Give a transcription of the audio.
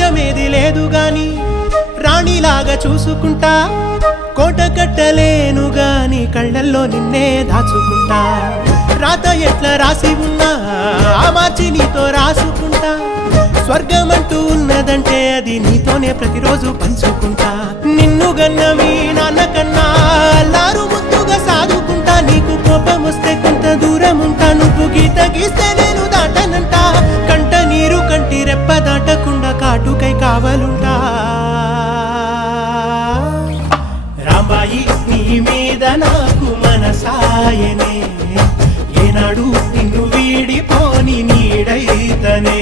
రాజ్యమేది లేదు గాని రాణిలాగా చూసుకుంటా కోట కట్టలేను గాని కళ్ళల్లో నిన్నే దాచుకుంటా రాత ఎట్లా రాసి ఉన్నా ఆ మార్చి నీతో రాసుకుంటా స్వర్గమంటూ ఉన్నదంటే అది నీతోనే ప్రతిరోజు పంచుకుంటా నిన్ను గన్న మీ నాన్న కన్నా అల్లారు ముద్దుగా సాదుకుంటా నీకు కోపం వస్తే కొంత దూరం ఉంటా నువ్వు గీత గీస్తే నేను దాటనంట కంట నీరు కంటి రెప్ప దాటకుండా కాటుకై కావలుంటా రాంబాయి నీ మీద నాకు మనసాయనే ఏనాడు నిన్ను వీడిపోని నీడైతనే